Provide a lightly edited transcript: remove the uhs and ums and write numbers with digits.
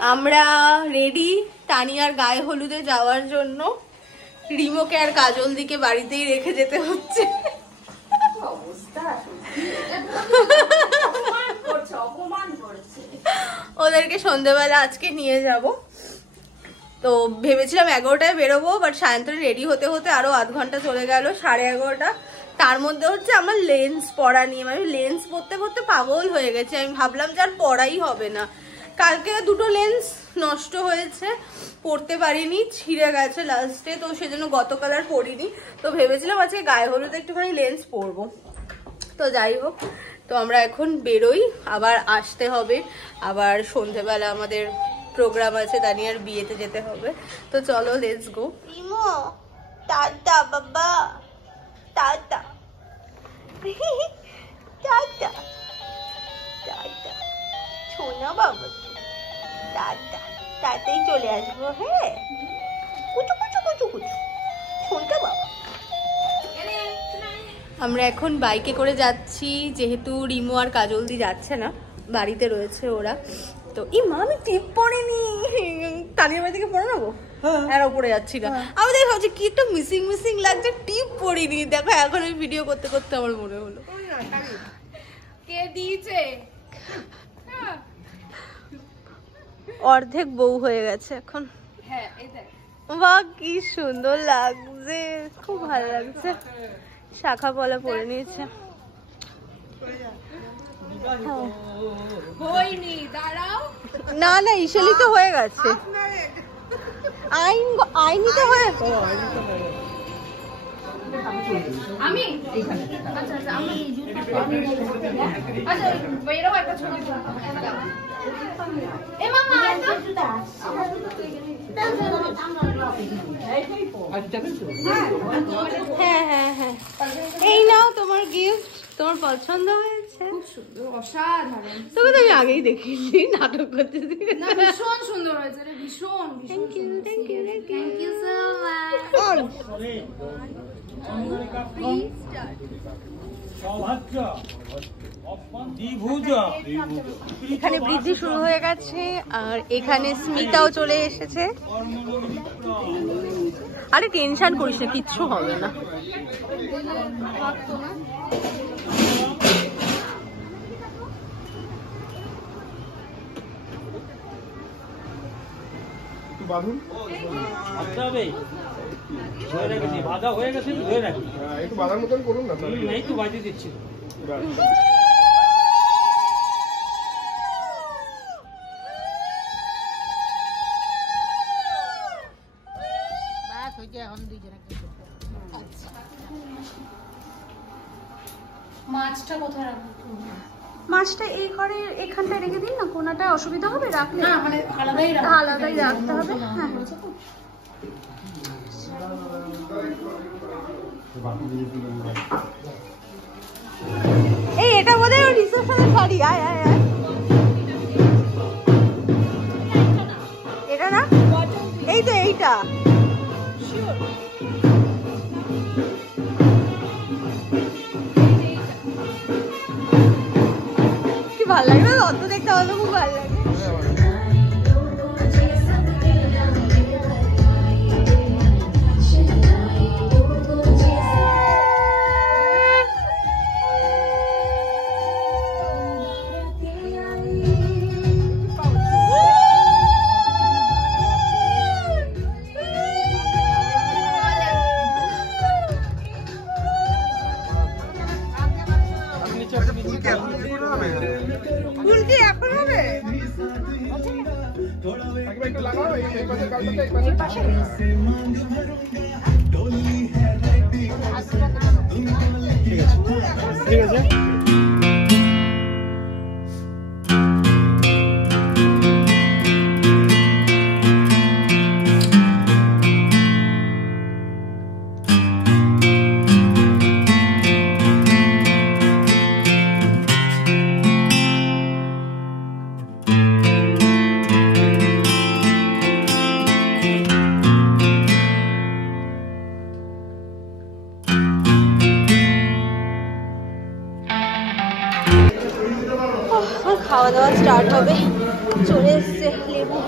আমরা রেডি তানিয়ার গায়ে হলুদে যাওয়ার জন্য। রিমোকে আর কাজল দিকে বাড়িতেই রেখে যেতে হচ্ছে। ওদেরকে সন্ধ্যেবেলা আজকে নিয়ে যাব। তো ভেবেছিলাম 11টায় বেরোবো, বাট সায়ন্তনে রেডি হতে হতে আরো আধ ঘন্টা চলে গেল, 11:30। তার মধ্যে হচ্ছে আমার লেন্স পরা নিয়ে, মানে লেন্স পরতে পরতে পাগল হয়ে গেছে। আমি ভাবলাম যে আর পরাই হবে না। কালকে দুটো লেন্স নষ্ট হয়েছে, পরতে পারিনি, ছিঁড়ে গেছে লাস্টে, তো সেজন্য গতকাল আর পরিনি। তো ভেবেছিলাম আজকে গায়ে হলুদে একটুখানি লেন্স পরবো। তো যাই হোক, তো আমরা এখন বেরোই, আবার আসতে হবে, আবার সন্ধ্যেবেলা আমাদের প্রোগ্রাম আছে, তানিয়ার বিয়েতে যেতে হবে। তো চলো, লেটস গো। রিমো টাটা বাবা, টাটা টাটা টাটা শোনা বাবা, টাটা, তাড়াতাড়ি চলে আসবো। হ্যাঁ, কুচু কুচু কুচু কুচু শোনটা বাবা। আমরা এখন বাইকে করে যাচ্ছি, যেহেতু রিমো আর কাজলদি যাচ্ছে না, বাড়িতে রয়েছে ওরা। তো মা আমি টিপ পরিনি, তানিয়ার বাড়ি থেকে পরে নেবো। আর ওপরে যাচ্ছি না, আমি দেখি ভাবছি কি একটা মিসিং মিসিং লাগছে, টিপ পরিনি। দেখো এখন আমি ভিডিও করতে করতে আমার মনে হলো কে দিয়েছে। অর্ধেক বউ হয়ে গেছে এখন। হ্যাঁ, এই দেখ, বাহ কি সুন্দর লাগছে, খুব ভালো লাগছে। শাখা পলা পরে নিয়েছে। হয়নি, দাঁড়াও। না না, ইশালি তো হয়ে গেছে, আইনি তো হয়ে। আমি আচ্ছা আচ্ছা, আমি আচ্ছা বেরো একটা ছবি। এ মামা হ্যাঁ হ্যাঁ হ্যাঁ, এই নাও তোমার গিফট, তোমার পছন্দ হয়েছে? খুব সুন্দর, অসাধারণ। তোকে তো আমি আগেই দেখেছি নাটক করতেছি। না, ভীষণ সুন্দর হয়েছে রে, ভীষণ ভীষণ। Thank you thank you thank you so much. এখানে বৃদ্ধি শুরু হয়ে গেছে, আর এখানে স্মিতাও চলে এসেছে। আরে টেনশন করিস না, কিচ্ছু হবে না। একটু বাঁধার মতন করুন না, একটু বাজে দিচ্ছি। মাছটা কোথায় রাখবো? মাছটা এই ঘরে এখানটায় রেখে দিন না, কোনাটা অসুবিধা হবে রাখলে? না, মানে আলাদাই রাখবো। আলাদাই রাখতে হবে। হ্যাঁ, এই এটা বোধহয় রিসেপশনের শাড়ি। আয় আয় আয়, এটা না, এই তো এইটা। কি ভালো লাগে না, অত দেখতে হলে খুব ভালো লাগে। ফুলকি এখন হবে? একটু লাগাও, এই পাশে গালটাতে, এই পাশে। ঠিক আছে। খাওয়া দাওয়া স্টার্ট হবে, চলে এসছে লেবু